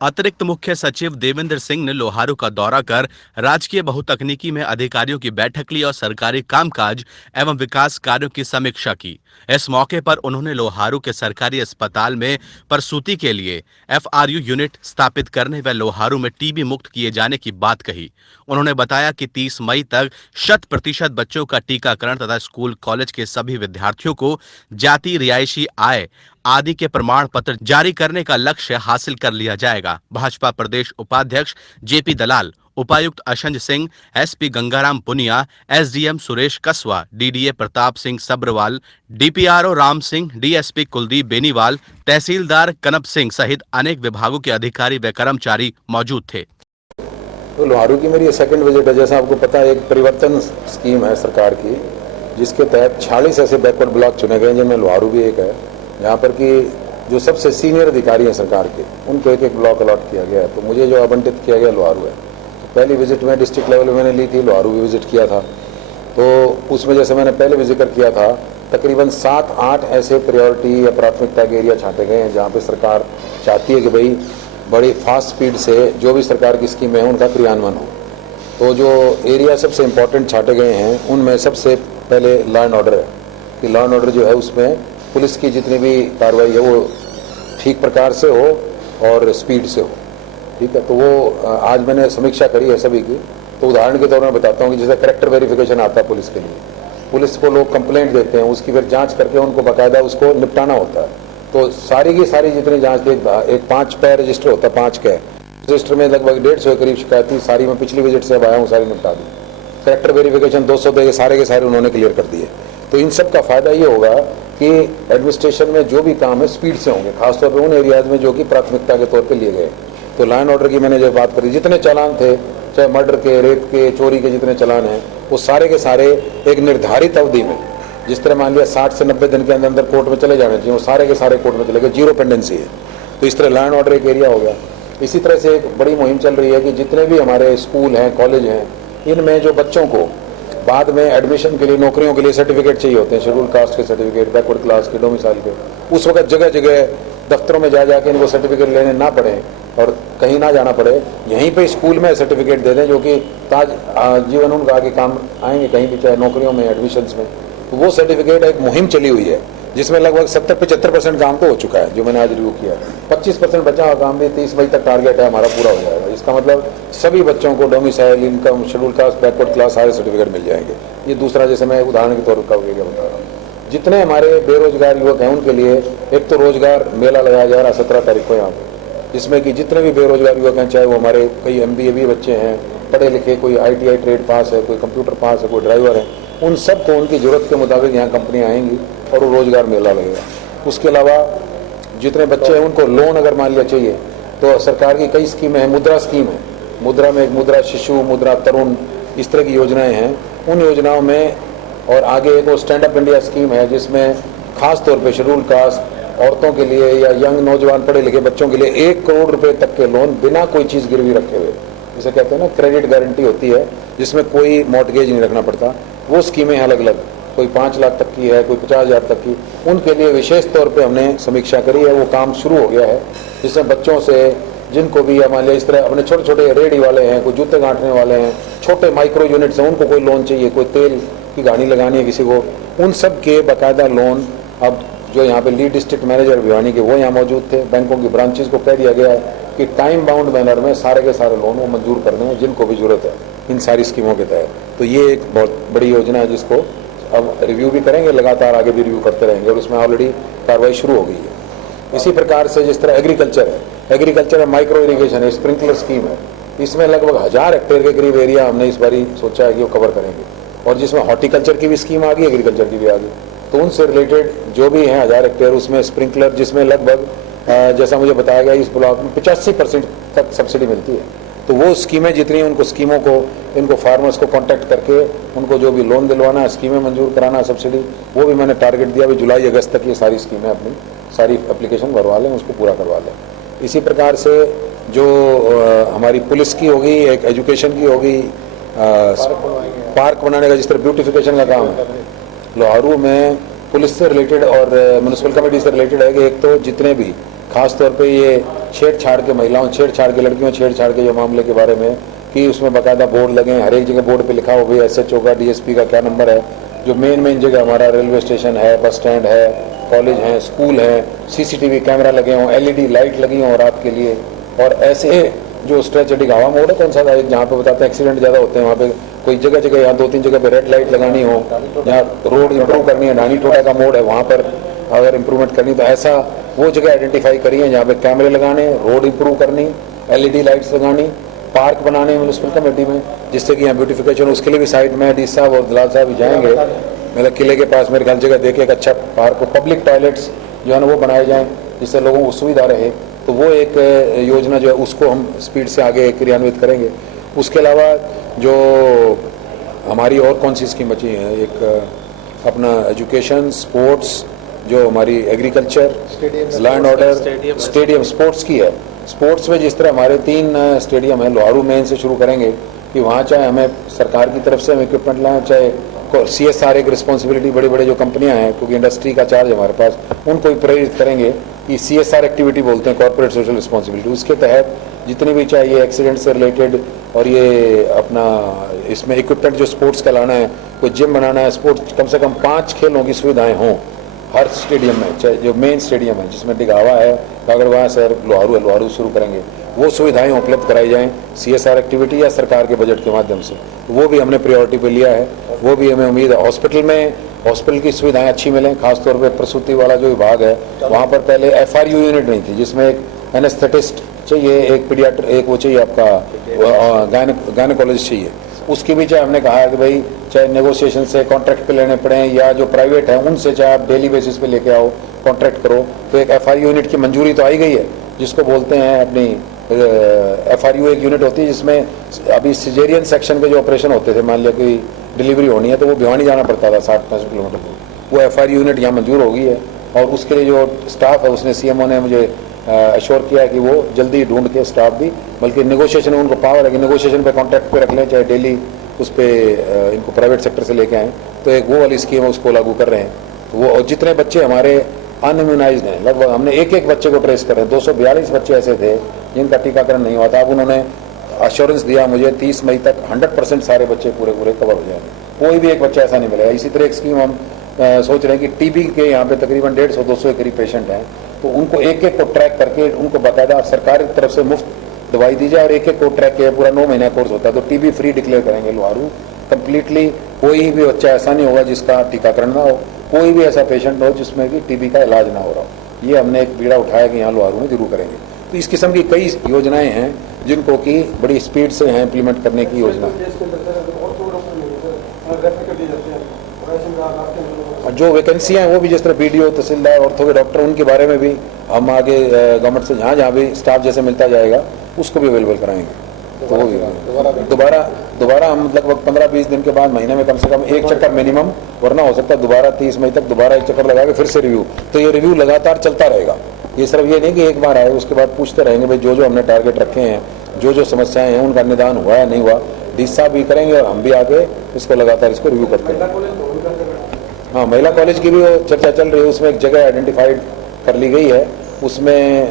अतिरिक्त मुख्य सचिव देवेंद्र सिंह ने लोहारू का दौरा कर राजकीय बहुतकनीकी में अधिकारियों की बैठक ली और सरकारी कामकाज एवं विकास कार्यों की समीक्षा की। इस मौके पर उन्होंने लोहारू के सरकारी अस्पताल में प्रसूति के लिए एफआरयू यूनिट स्थापित करने व लोहारू में टीबी मुक्त किए जाने की बात कही। उन्होंने बताया कि 30 मई तक 100% बच्चों का टीकाकरण तथा स्कूल कॉलेज के सभी विद्यार्थियों को जाति, रिहायशी आय आदि के प्रमाण पत्र जारी करने का लक्ष्य हासिल कर लिया जाएगा। भाजपा प्रदेश उपाध्यक्ष जेपी दलाल, उपायुक्त अशंज Singh, SP Gangaram Punia, SDM Suresh Kaswa, DDA Pratap Singh Sabharwal, DPRO Ram Singh, DSP Kuldeep Beniwal, तहसीलदार कनप सिंह सहित अनेक विभागों के अधिकारी व कर्मचारी मौजूद थे। तो लोहारू की मेरी सेकंड विजिट है। जैसा आपको पता है, एक परिवर्तन स्कीम है सरकार की, जिसके तहत 46 ऐसे बैकवर्ड ब्लॉक चुने गए जिनमें लोहारू भी एक है, जहाँ पर कि जो सबसे सीनियर अधिकारी हैं सरकार के, उनको एक एक ब्लॉक अलॉट किया गया है। तो मुझे जो आवंटित किया गया लोहारू है। तो पहली विजिट में डिस्ट्रिक्ट लेवल में मैंने ली थी, लोहारू भी विजिट किया था। तो उसमें जैसे मैंने पहले भी जिक्र किया था, तकरीबन 7-8 ऐसे प्रायोरिटी या प्राथमिकता के एरिया छांटे गए हैं जहाँ पर सरकार चाहती है कि भाई बड़ी फास्ट स्पीड से जो भी सरकार की स्कीमें हैं उनका क्रियान्वयन हो। तो जो एरिया सबसे इम्पोर्टेंट छांटे गए हैं उनमें सबसे पहले लॉ एंड ऑर्डर है कि लॉ एंड ऑर्डर जो है उसमें पुलिस की जितनी भी कार्रवाई है वो ठीक प्रकार से हो और स्पीड से हो। ठीक है, तो वो आज मैंने समीक्षा करी है सभी की। तो उदाहरण के तौर पर बताता हूँ कि जैसे कैरेक्टर वेरिफिकेशन आता है पुलिस के लिए, पुलिस को लोग कंप्लेंट देते हैं, उसकी फिर जाँच करके उनको बाकायदा उसको निपटाना होता है। तो सारी की सारी जितनी जांच एक 5 पे रजिस्टर होता है, 5 के रजिस्टर में लगभग 150 के करीब शिकायत थी। सारी मैं पिछली विजिट से अब आया हूँ, सारी निपटा दी। कैरेक्टर वेरिफिकेशन 200 के सारे उन्होंने क्लियर कर दिए। तो इन सब का फायदा ये होगा कि एडमिनिस्ट्रेशन में जो भी काम है स्पीड से होंगे, खासतौर पर उन एरियाज में जो कि प्राथमिकता के तौर पर लिए गए। तो लॉ एंड ऑर्डर की मैंने जो बात करी, जितने चालान थे, चाहे मर्डर के, रेप के, चोरी के जितने चालान हैं, वो सारे के सारे एक निर्धारित अवधि में, जिस तरह मान लिया 60 से 90 दिन के अंदर अंदर कोर्ट में चले जाने चाहिए, वो सारे के सारे कोर्ट में चले गए, जीरो पेंडेंसी है। तो इस तरह लॉ एंड ऑर्डर एक एरिया हो गया। इसी तरह से एक बड़ी मुहिम चल रही है कि जितने भी हमारे स्कूल हैं, कॉलेज हैं, इनमें जो बच्चों को बाद में एडमिशन के लिए, नौकरियों के लिए सर्टिफिकेट चाहिए होते हैं, शेड्यूल कास्ट के सर्टिफिकेट, बैकवर्ड क्लास के, डोमिसाइल के, उस वक्त जगह जगह दफ्तरों में जा जाके इनको सर्टिफिकेट लेने ना पड़े और कहीं ना जाना पड़े, यहीं पे स्कूल में सर्टिफिकेट दे दें जो कि ताज जीवन उनका आगे काम आएंगे, कहीं भी, चाहे नौकरियों में, एडमिशन्स में। तो वो सर्टिफिकेट एक मुहिम चली हुई है जिसमें लगभग 70-75% काम तो हो चुका है, जो मैंने आज रिव्यू किया। 25% बचा हुआ काम भी 30 मई तक टारगेट है हमारा, पूरा हो जाएगा। इसका मतलब सभी बच्चों को domicile, income, schedule caste, backward class सारे सर्टिफिकेट मिल जाएंगे। ये दूसरा, जैसे मैं उदाहरण के तौर पर बता रहा हूँ, जितने हमारे बेरोजगार युवक हैं उनके लिए एक तो रोजगार मेला लगाया जा रहा है 17 तारीख को यहाँ पर, जिसमें कि जितने भी बेरोजगार युवक हैं, चाहे वो हमारे कई MBA भी बच्चे हैं, पढ़े लिखे, कोई ITI ट्रेड पास है, कोई कंप्यूटर पास है, कोई ड्राइवर है, उन सबको उनकी जरूरत के मुताबिक यहाँ कंपनियाँ आएंगी और वो रोजगार मेला लगेगा। उसके अलावा जितने बच्चे हैं उनको लोन अगर मान लिया चाहिए तो सरकार की कई स्कीमें हैं। मुद्रा स्कीम है, मुद्रा में एक मुद्रा शिशु, मुद्रा तरुण, इस तरह की योजनाएं हैं। उन योजनाओं में और आगे एक वो स्टैंड अप इंडिया स्कीम है जिसमें खास तौर पे शेड्यूल कास्ट औरतों के लिए या यंग नौजवान पढ़े लिखे बच्चों के लिए 1 करोड़ रुपए तक के लोन बिना कोई चीज़ गिरवी रखे हुए, जिसे कहते हैं ना क्रेडिट गारंटी होती है, जिसमें कोई मॉर्टगेज नहीं रखना पड़ता। वो स्कीमें अलग अलग, कोई 5 लाख तक की है, कोई 50,000 तक की, उनके लिए विशेष तौर पे हमने समीक्षा करी है। वो काम शुरू हो गया है, जिसमें बच्चों से जिनको भी मान लिया इस तरह अपने छोटे छोटे रेडी वाले हैं, कोई जूते गांठने वाले हैं, छोटे माइक्रो यूनिट्स हैं, उनको कोई लोन चाहिए, कोई तेल की गाड़ी लगानी है किसी को, उन सब के बाकायदा लोन अब जो यहाँ पे लीड डिस्ट्रिक्ट मैनेजर भिवानी के वो यहाँ मौजूद थे। बैंकों की ब्रांचेस को कह दिया गया है कि टाइम बाउंड मैनर में सारे के सारे लोन वो मंजूर कर दें जिनको भी जरूरत है इन सारी स्कीमों के तहत। तो ये एक बहुत बड़ी योजना है जिसको अब रिव्यू भी करेंगे, लगातार आगे भी रिव्यू करते रहेंगे और उसमें ऑलरेडी कार्रवाई शुरू हो गई है। इसी प्रकार से जिस तरह एग्रीकल्चर है, एग्रीकल्चर में माइक्रो इरीगेशन है, स्प्रिंकलर स्कीम है, इसमें लगभग 1000 हेक्टेयर के करीब एरिया हमने इस बारी सोचा है कि वो कवर करेंगे। और जिसमें हॉर्टिकल्चर की भी स्कीम आ गई, एग्रीकल्चर की भी आ गई, तो उनसे रिलेटेड जो भी हैं 1000 हेक्टेयर, उसमें स्प्रिंकलर, जिसमें लगभग जैसा मुझे बताया गया इस ब्लॉक में 85% तक सब्सिडी मिलती है। तो वो स्कीमें जितनी, उनको स्कीमों को, इनको फार्मर्स को कांटेक्ट करके उनको जो भी लोन दिलवाना है, स्कीमें मंजूर कराना है, सब्सिडी, वो भी मैंने टारगेट दिया भी जुलाई अगस्त तक ये सारी स्कीमें अपनी सारी एप्लीकेशन भरवा लें, उसको पूरा करवा लें। इसी प्रकार से जो हमारी पुलिस की होगी, एक एजुकेशन की होगी, पार्क बनाने का जिस तरह ब्यूटिफिकेशन का काम है लोहारू में पुलिस से रिलेटेड और म्यूनिसिपल कमेटी से रिलेटेड है कि एक तो जितने भी खास तौर पे ये छेड़छाड़ के महिलाओं, छेड़छाड़ के लड़कियों, छेड़छाड़ के जो मामले के बारे में कि उसमें बाकायदा बोर्ड लगे, हर एक जगह बोर्ड पे लिखा हो भाई SHO का, DSP का क्या नंबर है। जो मेन जगह हमारा रेलवे स्टेशन है, बस स्टैंड है, कॉलेज हैं, स्कूल हैं, CCTV कैमरा लगे हों, LED लाइट लगी हों रात के लिए। और ऐसे जो स्ट्रेचेटिक हवा मोड़ है कौन सा था जहाँ पे बताते हैं एक्सीडेंट ज़्यादा होते हैं, वहाँ पे कोई जगह यहाँ 2-3 जगह पे रेड लाइट लगानी हो, जहाँ रोड इंप्रूव करनी है, नानी टोटा का मोड़ है वहाँ पर अगर इम्प्रूवमेंट करनी तो ऐसा वो जगह आइडेंटिफाई करी है जहाँ पे कैमरे लगाने, रोड इंप्रूव करनी, LED लाइट्स लगानी, पार्क बनाने म्यूनिसिपल कमेटी में, जिससे कि यहाँ ब्यूटिफिकेशन, उसके लिए भी साइड में डी साहब और दलाल साहब भी जाएंगे। मतलब किले के पास मेरे ख्याल जगह देखे एक अच्छा पार्क हो, पब्लिक टॉयलेट्स जो है ना वो बनाए जाएँ जिससे लोगों को सुविधा रहे। तो वो एक योजना जो है उसको हम स्पीड से आगे क्रियान्वित करेंगे। उसके अलावा जो हमारी और कौन सी स्कीम बची है, एक अपना एजुकेशन, स्पोर्ट्स, जो हमारी agriculture, land order, stadium sports की है। स्पोर्ट्स में जिस तरह हमारे 3 स्टेडियम है, लोहारू मेन से शुरू करेंगे कि वहाँ चाहे हमें सरकार की तरफ से हम इक्विपमेंट लाएँ, चाहे CSR एक रिस्पॉन्सिबिलिटी, बड़ी बड़ी जो कंपनियां हैं क्योंकि इंडस्ट्री का चार्ज हमारे पास, उनको भी प्रेरित करेंगे कि CSR एक्टिविटी बोलते हैं, कॉर्पोरेट सोशल रिस्पॉन्सिबिलिटी, उसके तहत जितनी भी चाहिए एक्सीडेंट से रिलेटेड और ये अपना इसमें इक्विपमेंट जो स्पोर्ट्स का लाना है, कोई जिम बनाना है, स्पोर्ट्स कम से कम 5 खेलों की सुविधाएं हों हर स्टेडियम में, चाहे जो मेन स्टेडियम है जिसमें डिगावा है, कागड़वा शहर, लोहारू शुरू करेंगे, वो सुविधाएं उपलब्ध कराई जाएं CSR एक्टिविटी या सरकार के बजट के माध्यम से। वो भी हमने प्रायोरिटी पे लिया है, वो भी हमें उम्मीद है। हॉस्पिटल की सुविधाएं अच्छी मिलें, खासतौर पे प्रसूति वाला जो विभाग है वहाँ पर पहले FRU यूनिट नहीं थी जिसमें एक एनेस्थेटिस्ट चाहिए, एक पीडियाट्र, एक वो चाहिए आपका गायनेकोलॉजिस्ट चाहिए। उसकी भी चाहे हमने कहा है कि भाई चाहे नेगोशिएशन से कॉन्ट्रैक्ट पे लेने पड़े या जो प्राइवेट है उनसे चाहे आप डेली बेसिस पे लेके आओ, कॉन्ट्रैक्ट करो। तो एक FRU यूनिट की मंजूरी तो आई गई है जिसको बोलते हैं अपनी FRU एक यूनिट होती है जिसमें अभी सिजेरियन सेक्शन के जो ऑपरेशन होते थे, मान लिया कि डिलीवरी होनी है तो वो भिवानी जाना पड़ता था 60-65 किलोमीटर दूर, वो FRU यूनिट यहाँ मंजूर हो गई है। और उसके लिए जो स्टाफ है उसने CMO ने मुझे अश्योर किया है कि वो जल्दी ढूंढ के स्टाफ भी, बल्कि नेगोशिएशन में उनको पावर है कि नेगोशिएशन पे कॉन्ट्रैक्ट पे रख लें, चाहे डेली उस पर इनको प्राइवेट सेक्टर से लेके आएँ। तो एक वो वाली स्कीम है उसको लागू कर रहे हैं। तो वो और जितने बच्चे हमारे अनइम्यूनाइज्ड हैं, लगभग हमने एक वच्चे को ट्रेस कर रहे हैं। 242 बच्चे ऐसे थे जिनका टीकाकरण नहीं हुआ था। अब उन्होंने अश्योरेंस दिया मुझे 30 मई तक 100% सारे बच्चे पूरे कवर हो जाएंगे, कोई भी एक बच्चा ऐसा नहीं मिलेगा। इसी तरह एक स्कीम हम सोच रहे हैं कि TB के यहाँ पे तकरीबन 150-200 के करीब पेशेंट हैं, तो उनको एक को ट्रैक करके उनको बाकायदा सरकार की तरफ से मुफ्त दवाई दी जाए और एक को ट्रैक किया, पूरा 9 महीना कोर्स होता है। तो TB फ्री डिक्लेयर करेंगे लोहारू कंप्लीटली। कोई भी बच्चा ऐसा नहीं होगा जिसका टीकाकरण ना हो, कोई भी ऐसा पेशेंट हो जिसमें कि TB का इलाज ना हो रहा हो। ये हमने एक बीड़ा उठाया कि यहाँ लोहारू में जरूर करेंगे। तो इस किस्म की कई योजनाएं हैं जिनको कि बड़ी स्पीड से हैं इम्प्लीमेंट करने की योजना। जो वैकेंसियां हैं वो भी जिस तरह BDO, तहसीलदार, ऑर्थो के डॉक्टर, उनके बारे में भी हम आगे गवर्नमेंट से जहाँ भी स्टाफ जैसे मिलता जाएगा उसको भी अवेलेबल कराएंगे। तो वो भी दोबारा हम लगभग 15-20 दिन के बाद, महीने में कम से कम एक चक्कर मिनिमम, वरना हो सकता है दोबारा 30 मई तक दोबारा एक चक्कर लगा के फिर से रिव्यू। तो ये रिव्यू लगातार चलता रहेगा। ये सिर्फ ये नहीं कि एक बार आए उसके बाद पूछते रहेंगे भाई जो हमने टारगेट रखे हैं, जो समस्याएं हैं उनका निदान हुआ है नहीं हुआ, डी साहब भी करेंगे और हम भी आगे इसको लगातार इसको रिव्यू करते हैं। हाँ, महिला कॉलेज की भी चर्चा चल रही है, उसमें एक जगह आइडेंटिफाइड कर ली गई है। उसमें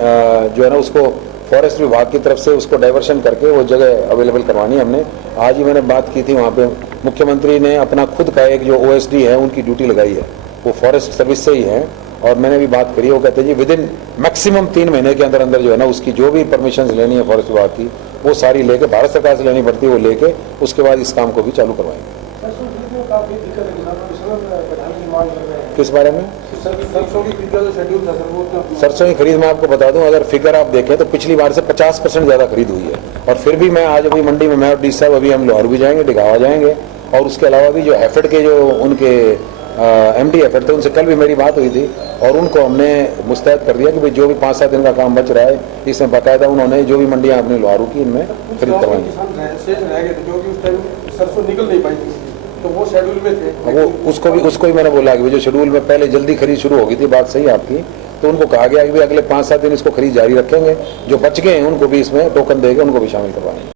जो है ना उसको फॉरेस्ट विभाग की तरफ से उसको डाइवर्शन करके वो जगह अवेलेबल करवानी है। हमने आज ही मैंने बात की थी, वहाँ पे मुख्यमंत्री ने अपना खुद का एक जो OSD है उनकी ड्यूटी लगाई है, वो फॉरेस्ट सर्विस से ही है। और मैंने भी बात करी, वो कहते हैं जी विदिन मैक्सिमम 3 महीने के अंदर जो है ना उसकी जो भी परमिशन लेनी है फॉरेस्ट विभाग की वो सारी लेके, भारत सरकार से लेनी पड़ती है, वो लेके उसके बाद इस काम को भी चालू करवाएंगे। किस बारे में? सरसों की खरीद मैं आपको बता दूं, अगर फिगर आप देखें तो पिछली बार से 50% ज्यादा खरीद हुई है। और फिर भी मैं आज अभी मंडी में, मैं और डी साहब अभी हम लोहारू भी जाएंगे, डिगावा जाएंगे, और उसके अलावा भी जो हैफेड के जो उनके MD हैफेड थे उनसे कल भी मेरी बात हुई थी और उनको हमने मुस्तैद कर दिया कि भाई जो भी 5-7 दिन का काम बच रहा है इसमें बाकायदा उन्होंने जो भी मंडियां अपने लोहारू की इनमें खरीद करवाएंगे। तो वो शेड्यूल में थे, वो उसको भी मैंने बोला कि जो शेड्यूल में पहले जल्दी खरीद शुरू हो गई थी, बात सही आपकी, तो उनको कहा गया कि अगले 5-7 दिन इसको खरीद जारी रखेंगे, जो बच गए हैं उनको भी इसमें टोकन देके उनको भी शामिल करवाएंगे।